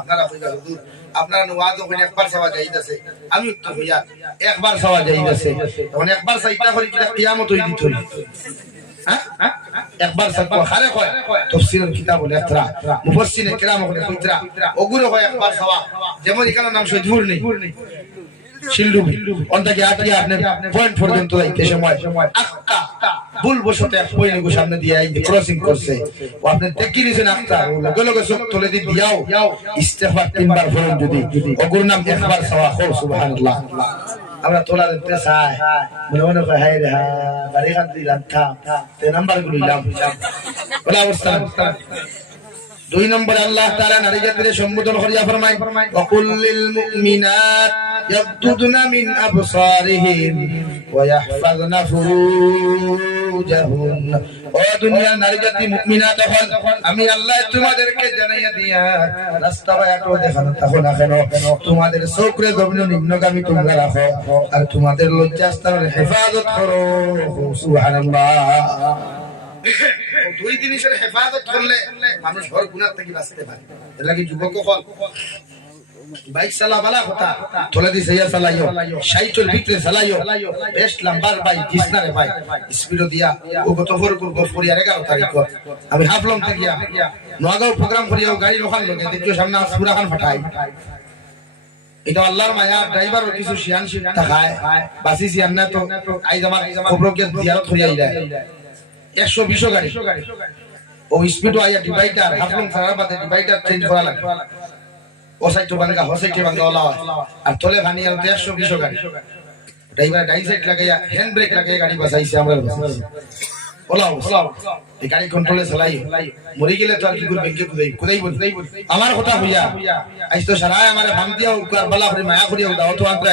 আপনারা কইবা হুজুর আপনারা নওয়াজ ওখানে একবার সওয়া যাইতাছে আমি উত্তর হইয়া একবার সওয়া যাইতাছে তখন একবার সাইতা করি কিটা কিয়ামত হই দিত হ্যাঁ একবার সাকো খারে কয় তাফসীরের কিতাব লেখরা মুফাসসিরে কিরাম করে কইতরা ওগুলো হয় একবার সাওয়া যেমন এখানে নাম সজুর নেই শিলডুবি অন্তকে আটিয়া আপনি পয়েন্ট পর্যন্ত যাইতে সময় আক্তা ভুল বসতে এক পয়েন্ট গো সামনে দিয়ে আইতে ক্রসিং করছে ও আপনি দেখি নিছেন আক্তা লগে লগে চোখ তুলে দি দিয়াও ইস্তেগফার তিনবার পড়ুন যদি ওগুর নাম একবার সাওয়া কর সুবহানাল্লাহ আমরা তোলা দেখতে চাই মনে মনে কয় হায় রে হা বাড়ি খান দিলাম থাম তে নাম্বার গুলো দিলাম বলা অবস্থা দুই নম্বরে আল্লাহ তাআলা নারী জাতিকে সম্বোধন করিয়া ফরমায় ওয়াকুল লিল মুমিনাত ইয়াগদুদনা মিন আবসারিহিম ওয়া ইয়াহফাযনা ফুরুজাহুন ও দুনিয়ার নারী জাতি মুমিনাত হল আমি আল্লাহ তোমাদেরকে জানাইয়া দিয়া রাস্তা বায়াটো দেখানো থাকো না কেন তোমাদের চোখরে জমিন নিম্নগামী তোমরা রাখো আর তোমাদের লজ্জাস্থানের হেফাজত করো সুবহানাল্লাহ দুই জিনিসের হেফাজত করলে মানুষ ঘর গুনাহ থেকে বাঁচতে পারে এর লাগি যুবক হল বাইক চালাবালা কথা তোলা দি সাইয়া চালাইও 60 এর ভিতরে চালাইও বেশ লম্বার বাইক জিসনারে ভাই স্পিড দিয়া ও কত ফর করব ফরিয়ার 11 তারিখ আমি হাফলং থেকে নগাঁও প্রোগ্রাম করিও গাড়ি লোকাল লগে দেখিও সামনে পুরা খান ফাটাই এটা আল্লাহর মায়া ড্রাইভারও কিছু শিয়ান শিখ থাকায় বাসি শিয়ান না তো আইজ আমার খবরকে জিয়ারত করিয়া আইলা 120 গাড়ি ও স্পিড আইয়া ডিভাইডার হাফলং ছাড়ার বাদে ডিভাইডার চেঞ্জ করা লাগে ও সাইড ভাঙা হোসাইটে ভাঙা ওলা আর তলে ভানি আর 120 গাড়ি ড্রাইভার ডাইন সাইড লাগাইয়া হ্যান্ড ব্রেক লাগাইয়া গাড়ি বাঁচাইছে আমরা ওলা এই গাড়ি কন্ট্রোলে চালাই মরি গেলে তো আর কি করবে কে কোদাই বল আমার কথা হইয়া আইস তো সারা আমারে ভাঙ দিয়া কারবালা করে মায়া করিয়া দাও তো আগ্রা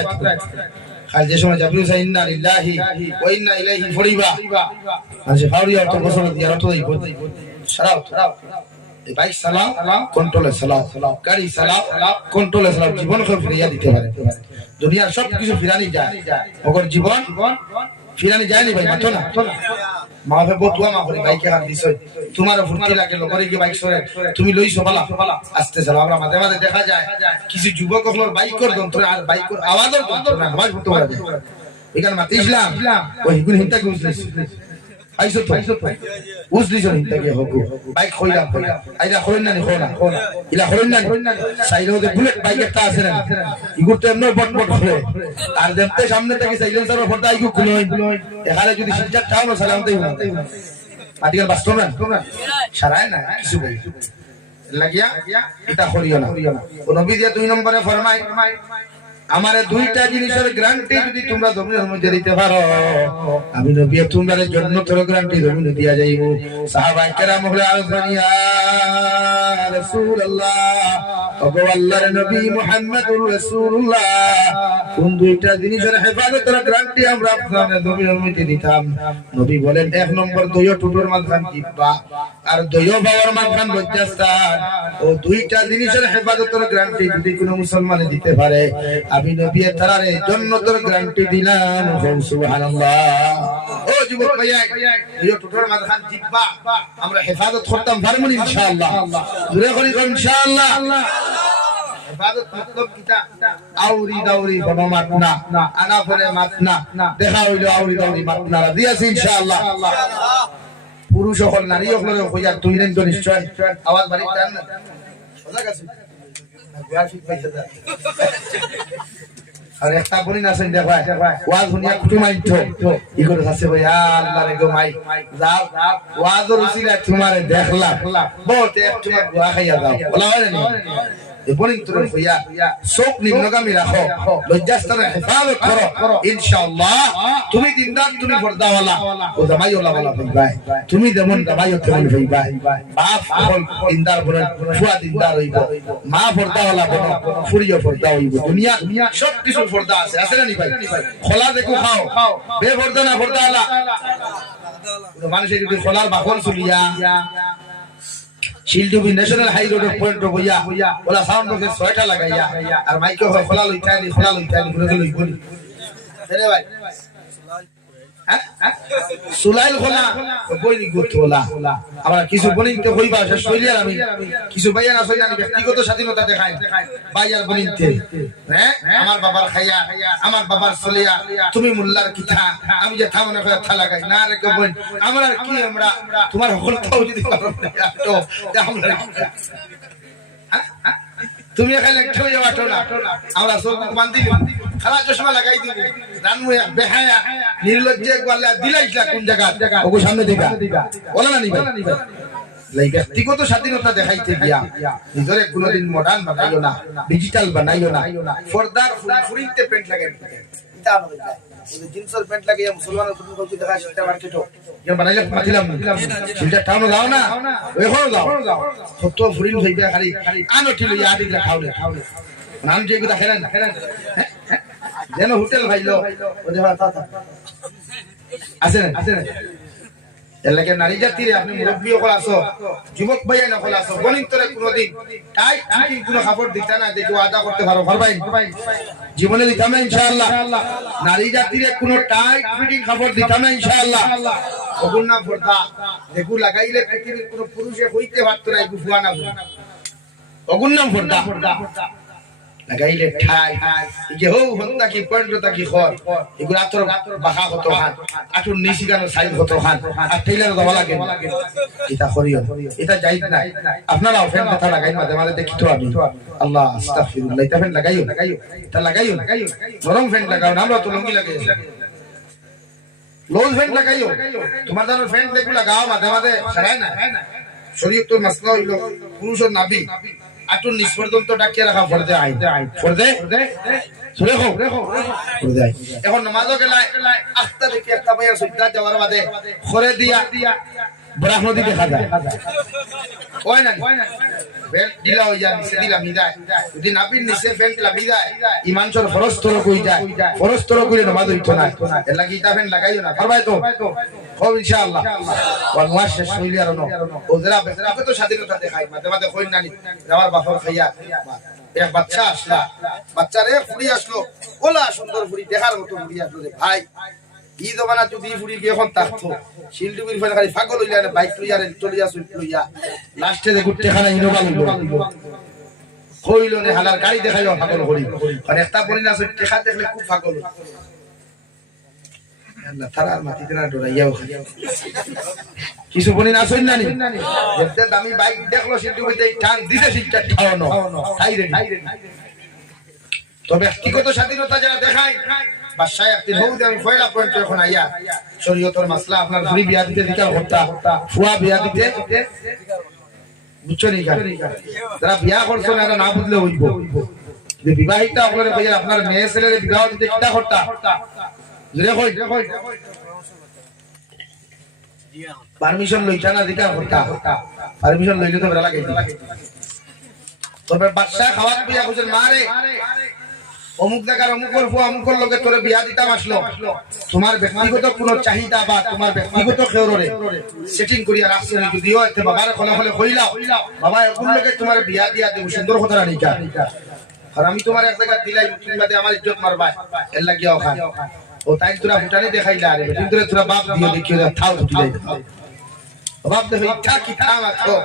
খাল যে সময় জাবির হুসাইন ইন্না লিল্লাহি ওয়া ইন্না ইলাইহি ফরিবা মানে ফাউরিয়া তো বসর দিয়া তো এই সারাও এই বাইক সালাম কন্ট্রোলে সালাম গাড়ি সালাম কন্ট্রোলে সালাম জীবন কে ফিরিয়া দিতে পারে দুনিয়ার সব কিছু ফিরানি যায় ওগর জীবন ফিরানি যায়নি ভাই মাতো না মা ভাই বতুয়া মা করে বাইকে হাত দিছই তোমার ফুর্তি লাগে লগরে কি বাইক সরে তুমি লইছো বালা আস্তে চালাও আমরা মাঝে মাঝে দেখা যায় কিছু যুবক হলোর বাইকের যন্ত্র আর বাইকের আওয়াজের যন্ত্র না আওয়াজ ফুটতে পারে এখানে মাতে ইসলাম ওই গুণ হিন্তা কি বুঝছিস আইসো তো বুঝলিস হিন্তা কি হকু বাইক কইলা আইলা করেন না খোনা ইলা করেন না সাইড হতে বুলেট বাইক একটা আছে না ইগুর তো এমন বট বট করে আর দেখতে সামনে থেকে সাইলেন্সার ফটো আইগু খুলই এখানে যদি সিলচার চাও না সালাম দেই না আদিকাল বাস্তব না সারায় না কিছু বই লাগিয়া এটা করিও না ও নবী দিয়ে 2 নম্বরে ফরমায় আমারে দুইটা জিনিসের গ্যারান্টি যদি তোমরা জমিনের মধ্যে দিতে পারো আমি নবী তোমাদের জন্য তোর গ্যারান্টি জমিনে দিয়া যাইব সাহাবায়ে কেরাম হলে আলফানিয়া রাসূলুল্লাহ ওগো আল্লাহর নবী মুহাম্মদুর রাসূলুল্লাহ কোন দুইটা জিনিসের হেফাজতের গ্যারান্টি আমরা আপনাদের জমিনের মধ্যে দিতাম নবী বলেন 1 নম্বর দইও টুটোর মাঝখান জিব্বা আর দইও বাবার মাঝখান লজ্জাস্থান ও দুইটা জিনিসের হেফাজতের গ্যারান্টি যদি কোনো মুসলমানে দিতে পারে আমি নবী তারারে জান্নাতের গ্যারান্টি দিলাম সুবহানাল্লাহ ও যুবক ভাইয়া এই টুটোর মাঝখান জিব্বা আমরা হেফাজত করতাম পারবো ইনশাআল্লাহ জোরে করি ইনশাআল্লাহ হেফাজত মতলব কিটা আউরি দাউরি বনো মাতনা আনা ফলে মাতনা দেখা হইলো আউরি দাউরি মাতনা রাজি আছে ইনশাআল্লাহ পুরুষ হল নারী হল কইয়া তুই নেন তো নিশ্চয় আওয়াজ বাড়ি টান না সজা গেছে গ্রাফিক পয়সা দা আর একটা বলি না সেন দেখবা ওয়াজ শুনিয়া কুটুমাইতো ই করে আছে ভাই আল্লাহ রে গো মাই যাও ওয়াজর উসিলা তোমারে দেখলা বহুত এক তোমার দোয়া খাইয়া দাও বলা হয় না বলিং তোর হইয়া চোখ নিম্নগামী রাখো লজ্জাস্থানের হেফাজত করো ইনশাআল্লাহ তুমি দিনদার তুমি পর্দাওয়ালা ও জামাইওয়ালা বলা হইবাই তুমি যেমন জামাইও তেমন হইবাই বাপ হল দিনদার বলে ফুয়া দিনদার হইব মা পর্দাওয়ালা বলো ফুরিও পর্দা হইব দুনিয়া সব কিছু পর্দা আছে না নি ভাই খোলা দেখো খাও বে পর্দা না পর্দাওয়ালা মানুষের যদি খোলার বাকল চলিয়া শিলডুবি ন্যাশনাল হাই রোডের পয়েন্ট বইয়া ওলা সাউন্ড বক্সের 6টা লাগাইয়া আর মাইকে খোলা লইতানি গুলো লইবনি রে ভাই সুলাইল খোলা বইনি গুতলা আবার কিছু বনিতে হইবা শেষ হইলে আমি কিছু ভাইয়া না হইলা ব্যক্তিগত স্বাধীনতা দেখাই ভাইয়ার বনিতে হ্যাঁ আমার বাবার খাইয়া আমার বাবার চলিয়া তুমি মোল্লার কিথা আমি যে থাম না কথা লাগাই না রে বোন আমরা আর কি আমরা তোমার হকলটাও যদি পারো তো আমরা তুমি এখানে একটা হয়ে বাটো না আমরা সব বান্ধি খালা চশমা লাগাই দিব রানমু এক বেহায়া নির্লজ্জে গলা দিলাইছলা কোন জায়গা ওগো সামনে দেখা বলা না নিবা লাই ব্যক্তিগত স্বাধীনতা দেখাইতে গিয়া নিজরে কোনদিন মডার্ন বানাইও না ডিজিটাল বানাইও না ফরদার ফুরিতে পেন্ট লাগাই তা বলে ওই জিন্সের প্যান্ট লাগিয়ে মুসলমানের কোন কোন দেখা সেটা মার্কেটও যে বানাইলে পাঠিলাম সেটা টাউন দাও না ওইখানে দাও কত ফুরিল হইবে খালি আনটি লইয়া আদিলা খাওলে নাম যে গুদা খেলেন যেন হোটেল ভাইলো ওদের কথা আছে না এলাকে নারী জাতিরে আপনি মুরব্বী হল আসো যুবক ভাইয়া না হল আসো গণিতরে কোনদিন টাইট ফিটিং কোনো কাপড় দিতা না দেখো আদা করতে পারো পারবাই জীবনে দিতাম না ইনশাআল্লাহ নারী জাতিরে কোনো টাইট ফিটিং কাপড় দিতাম না ইনশাআল্লাহ ওগুন না পর্দা দেখো লাগাইলে পৃথিবীর কোনো পুরুষে হইতে পারতো না গুফুয়া না ওগুন না পর্দা লাগাইলে ঠাই যে হো হন্তা কি পয়েন্টটা কি খর এগুলা তোর বাহা হতো হাত আটুর নিশিগানো সাইজ হতো হাত আর টেইলার দাও লাগে এটা করিও এটা যাইত না আপনারা ফ্যান কথা লাগাই মাঝে মাঝে দেখি তো আমি আল্লাহ আস্তাগফিরুল্লাহ এটা ফ্যান লাগাইও এটা লাগাইও নরম ফ্যান লাগাও না আমরা তো লঙ্গি লাগাই লোল ফ্যান লাগাইও তোমার জানো ফ্যান দেখু লাগাও মাঝে মাঝে ছাড়াই না শরীয়তের মাসলা হইলো পুরুষের নাভি আটুর নিচ পর্যন্ত ডাকিয়ে রাখা ফরদে আই ফরদে শুনে খো ফরদে আই এখন নামাজও গেলাই আস্তে দেখি একটা ভাইয়া সুজদা যাওয়ার বাদে খরে দিয়া ব্রাহ্মণ দিকে খাজা ওই না বেল দিলা হই যায় নিচে দিলা মিদায় যদি নাপির নিচে ফেন লাগি যায় ইমান চর ফরজ তর কই যায় ফরজ তর কইলে নামাজ হইতো না এর লাগি ইটা ফেন লাগাইও না পারবাই তো হোক ইনশাআল্লাহ ওয়াল্লাহ শেষ হইলে আর ও যারা ব্যক্তিগত স্বাধীনতা দেখাই মাঝে মাঝে কই না আমার বাপর খাইয়া এক বাচ্চা আসলা বাচ্চারে ফুড়ি আসলো ওলা সুন্দর ফুড়ি দেখার মতো ফুড়ি আসলো রে ভাই ই জমানা যদি ফুড়ি এখন থাকতো শিলডুবির ফেলে খালি পাগল হইলা না বাইক লইয়া চলিয়া সুইট লইয়া লাস্টে যে গুট্টে খানা ইনোভা হইল নে হালার গাড়ি দেখাইও পাগল হরি আর একটা বলি না সুইট দেখা দেখলে খুব পাগল আল্লাহ তারার মাটিতে না ডরাইয়াও কিছু বনি না সইন নানি দেখতে দামি বাইক দেখলো শিলডুবিতে টান দিছে সিটটা ঠাওনো তাই রে তো ব্যক্তিগত স্বাধীনতা যারা দেখায় বাদশাহ একদিন হউদে আমি পয়লা পয়েন্ট এখন আইয়া শরীয়তের মাসলা আপনার ঘুরি বিয়া দিতে দিকার হত্যা ফুয়া বিয়া দিতে বুঝছো নি যারা বিয়া করছো না না বুঝলে হইব যে বিবাহিতা আপনার কইয়া আপনার মেয়ে ছেলের বিবাহ দিতে কিটা হত্যা জুরে কই পারমিশন লইতা না দিকার হত্যা পারমিশন লইলে তো বেলা লাগে তবে বাদশাহ খাওয়াত বিয়া কইছেন মারে অমুক জায়গার অমুকর ফুয়া অমুকর লগে তোরে বিয়া দিতাম আসলো তোমার ব্যক্তিগত কোনো চাহিদা বা তোমার ব্যক্তিগত খেয়রে সেটিং করিয়া রাখছেন যদিও এতে বাবার খলে খলে কইলাও বাবা এরকম লগে তোমার বিয়া দিয়া দেব সুন্দর কথা রানিকা আর আমি তোমার এক জায়গা দিলাই তুমি বাদে আমার ইজ্জত মারবা এর লাগিয়া ওখান ও তাই তোরা ফুটানি দেখাইলা আরে কিন্তু তোরা বাপ দিও দেখিও থাও দিলাই বাপ দেখো ইচ্ছা কি থাম আছো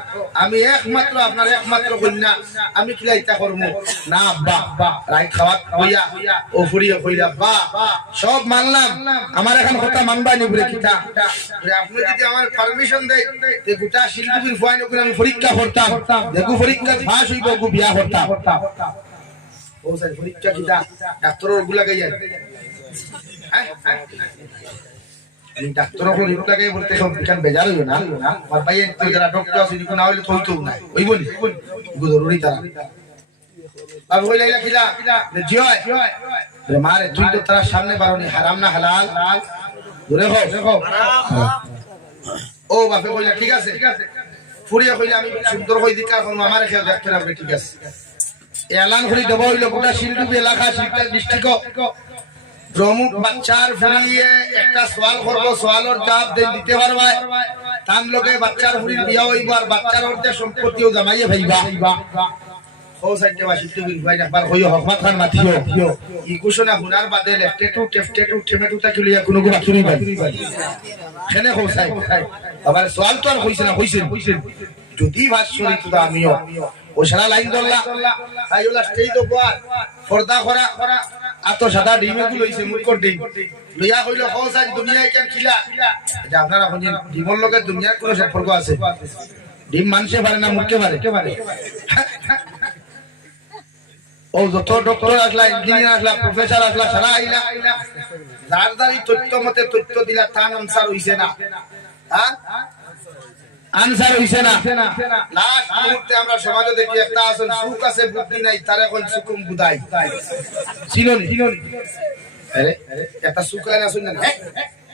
আমি একমাত্র আপনার একমাত্র কন্যা আমি কিলা ইচ্ছা করবো না আব্বা রাই খাওয়া কইয়া ও ফুরিয়ে কইলা বা সব মানলাম আমার এখন কথা মানবা নি বলে কিটা আপনি যদি আমার পারমিশন দেয় তে গোটা শিলডুবির ফুয়াই নকরে আমি পরীক্ষা করতাম দেখো পরীক্ষা পাস হইব গো বিয়া করতাম ও স্যার পরীক্ষা কিটা ডাক্তারের গুলা গাইয়া হ্যাঁ ডাক্তার হল রিপোর্ট লাগাই বলতে সব বিকান বেজার হইল না আর ভাই তো যারা ডক্টর আছে যদি না হইলে থইতো না ওই বলি জরুরি তারা বাবু কই লাগা কিলা জিয় রে মারে তুই তো তার সামনে বারোনি হারাম না হালাল ধরে দেখো ও বাপে কইলা ঠিক আছে ফুরিয়া কইলা আমি সুন্দর কই দিকা কোন আমারে খেয়ে দেখতে না ঠিক আছে এলান করি দেব হইল গোটা শিলডুবি এলাকা শিলটা ডিস্ট্রিক্ট প্রমুখ বাচ্চার ফুরিয়ে একটা সওয়াল করবো সওয়ালের জবাব দিতে পারবা তার লগে বাচ্চার ফুরির বিয়া হইব আর বাচ্চার অর্ধে সম্পত্তিও জামাইয়ে ভাইবা ও সাইডে বাসি তুমি ভাই একবার হইও হকমাত খান মাথিও ই ঘোষণা হুনার বাদে লেফটেটু টেফটেটু টেমেটুটা কিলিয়া কোনো গো বাকি নাই সেনে হো সাই আবার সওয়াল তো আর হইছে না হইছে যদি ভাষণই তো আমিও ও সারা লাইন ধরলা আইওলা স্টেই তো বাদ পর্দা করা আতো সাদা ডিমে গুলো হইছে মুরকর ডিম লইয়া হইলো হসাই দুনিয়ায় কেন খিলা এটা আপনারা শুনেন ডিমর লগে দুনিয়ার কোনো সম্পর্ক আছে ডিম মানুষে পারে না মুখে পারে ও যত ডক্টর আসলা ইঞ্জিনিয়ার আসলা প্রফেসর আসলা সারা আইলা যার দাঁড়ি তথ্য মতে তথ্য দিলা তান আনসার হইছে না হ্যাঁ আনসার হইছে না লাস্ট মুহূর্তে আমরা সমাজে দেখি একটা আসল সুখ আছে বুদ্ধি নাই তারে কোন সুকুম বুদাই চিনোনি আরে একটা সুখ আছে না শুনেন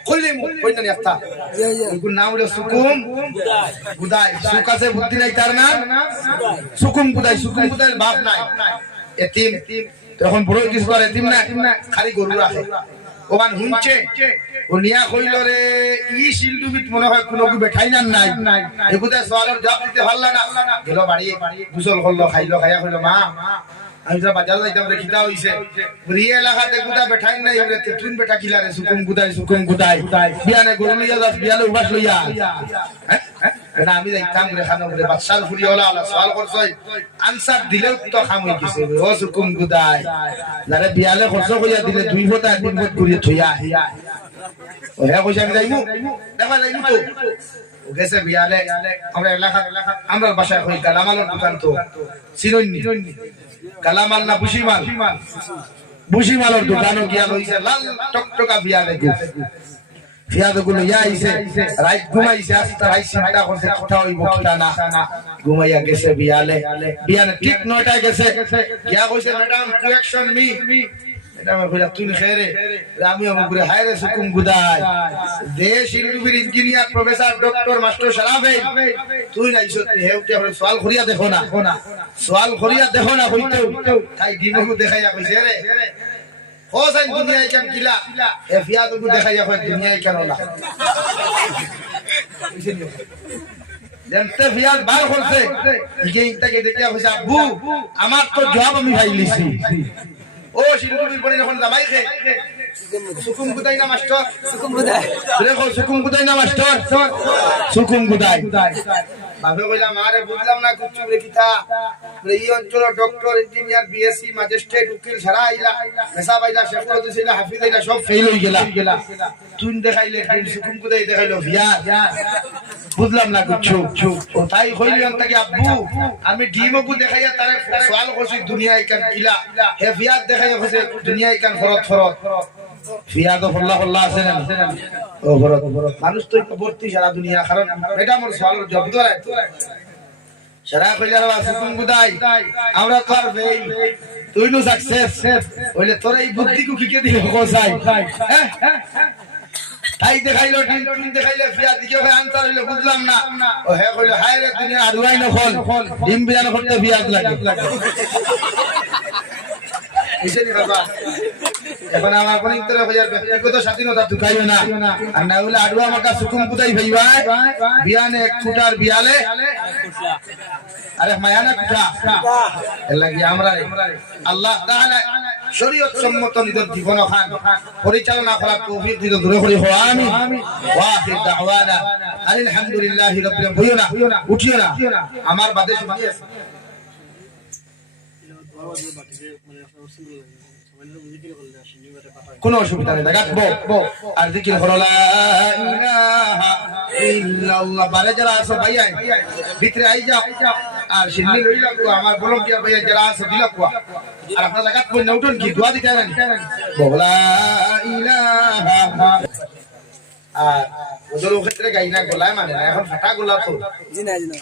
কইলে কইনা নি একটা এগুর নাম হলো সুকুম বুদাই সুখ আছে বুদ্ধি নাই তার নাম সুকুম বুদাই বাপ নাই এতিম তখন বড় কিছু করে এতিম না খালি গরু রাখে ওমান হুনছে ও নিয়া কইল রে ই শিলডুবিত মনে হয় কোনো কি বেঠাই না নাই এগুতে সওয়ালের জবাব দিতে পারলা না গেল বাড়ি গোসল করলো খাইয়া কইলো মা আমি তো বাজার যাইতাম রে খিদা হইছে রিয়ে এলাকাতে গুদা বেঠাই নাই রে তেতুন বেটা কিলা রে সুকুম গুদাই বিয়ানে গরু লইয়া যাস বিয়ালে উবাস লইয়া এটা আমি যাইতাম রে খানো রে বাদশাহ ফুরিওয়ালা আলা সওয়াল করছই আনসার দিলেও তো খাম হই গেছে ও সুকুম গুদাই যারে বিয়ালে খরচ কইয়া দিলে 2 ফটা 3 ফট করিয়া থইয়া ও হে কইছে আমি যাইমু দেখবা যাইমু তো ও গেছে বিয়ালে আমরা এলাকা আমরা বাসায় কই গালামালের দোকান তো চিনইনি কালামাল না বুশিমালের দোকানও গিয়া লইছে লাল টকটকা বিয়ালে ফিয়াদগুলো আইছে রাত ঘুমাইছে আস্তা রাত চিন্তা করছে কথা হইব কথা না ঘুমাইয়া গেছে বিয়ালে ঠিক 9টায় গেছে গিয়া কইছে ম্যাডাম কারেকশন মি ম্যাডাম কইলা তুই খেরে আমি আমগুরে হায়রে সুকুম গুদাই দেশ ইন্ডুবির ইঞ্জিনিয়ার প্রফেসর ডক্টর মাস্টার সারাবে তুই নাইছো হেউতে আমরা সওয়াল করিয়া দেখো না হইতো তাই দিনকু দেখাইয়া কইছে রে হোসাই দুনিয়ায় কেন কিলা এ ফিয়াদকু দেখাইয়া কই দুনিয়ায় কেন না জেনতে ফিয়াদ বার করছে ইগেইটাকে দেখিয়া কইছে আব্বু আমার তো জবাব আমি ভাইলিছি ও শিলগুড়ির পরে যখন জামাই খে সুকুম গুদাই না মাস্টার দেখো সুকুম গুদাই না মাস্টার সুকুম গুদাই বাবে কইলা মারে বুঝলাম না কিছু রে কিতা এই অঞ্চল ডক্টর ইঞ্জিনিয়ার বিএসসি ম্যাজিস্ট্রেট উকিল সারা আইলা মেসাব আইলা শেফরত ছিল হাফিজ আইলা সব ফেল হই গেলা তুই দেখাইলে সুকুম গুদাই দেখাইলো ভিয়া বুঝলাম না কিছু ও তাই কইলি অন্তকে আব্বু আমি ডিমকু দেখাইয়া তারে সওয়াল করছি দুনিয়ায় কেন কিলা হে ফিয়াদ দেখাইয়া কইছে দুনিয়ায় কেন ফরত ফিয়াদ আল্লাহ আছে না ও ফরত মানুষ তো ভর্তি সারা দুনিয়া কারণ এটা আমার সওয়ালের জবাব ধরে সারা কইলা রে সুকুম গুদাই আমরা তো আর বেই তুই নো সাকসেস হইলে তোর এই বুদ্ধিকু কিকে দিল কোসাই হ্যাঁ তাই দেখাইলো ডিম দেখাইলে ফিয়া দিকে ভাই আনসার হইলো বুঝলাম না ও হে কইলো হায় রে দুনিয়া আরুয়াই না ফল ডিম বিয়ান করতে ফিয়াদ লাগে এইসেনি বাবা এখন আমার কোন ইন্তরে হইয়ার ব্যক্তিগত স্বাধীনতা ঢুকাইও না আর না হইলে আড়ুয়া মাকা সুকুম কুদাই ভাইবা বিয়ানে এক ফুটার বিয়ালে আরে মায়ানা কুটা এর লাগি আমরা আল্লাহ তাআলা শরীয়ত সম্মত নিদর জীবন খান পরিচালনা করার তৌফিক দিতে দূরে করি হো আমিন ওয়া আখির দাওয়ানা আলহামদুলিল্লাহি রাব্বিল আলামিন উঠিও না আমার বাদে শুনি আছে কোন অসুবিধা নেই দেখাবো আর জিকির হলো লা ইলাহা ইল্লাল্লাহ বারে যারা আছে ভাইয়া ভিতরে আই যাও আর সিন্নি লইলা কো আমার বলম কি ভাইয়া যারা আছে দিলা কো আর আপনারা জায়গা কই না উঠুন কি দোয়া দিতে আছেন লা ইলাহা আর ওদের ক্ষেত্রে গাই না গলায় মানে না এখন ফাটা গলা তো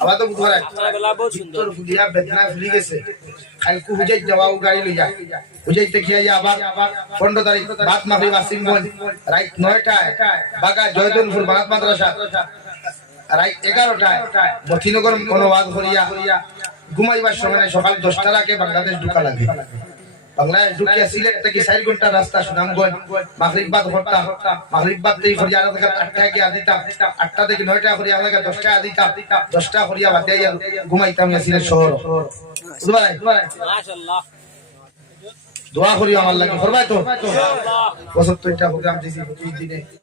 আবার তো বুঝরা গলা বহুত সুন্দর ফুলিয়া বেদনা ফুলি গেছে কালকে হুজাই যাওয়া গাড়ি লইয়া হুজাইতে খিয়া আবার 15 তারিখ বাত মাগরিব আসিমগঞ্জ রাত 9টায় বাগা জয়দনপুর বারাত মাদ্রাসা রাত 11টায় মতিনগর মনোবাদ করিয়া ঘুমাইবার সময় সকাল 10টার আগে বাংলাদেশ ঢুকা লাগে বাংলাদেশ ঢুকিয়া সিলেট থেকে 4 ঘন্টা রাস্তা সুনামগঞ্জ মাগরিব বাদ করতাম মাগরিব বাদ থেকে ফরিয়া থেকে 8টা গিয়া দিতাম 8টা থেকে 9টা ফরিয়া থেকে 10টা দিতাম 10টা ফরিয়া বাদ দিয়া ঘুমাইতাম সিলেট শহর বুঝবাই মাশাআল্লাহ দোয়া করি আমার লাগি করবাই তো ইনশাআল্লাহ 75টা প্রোগ্রাম দিছি 25 দিনে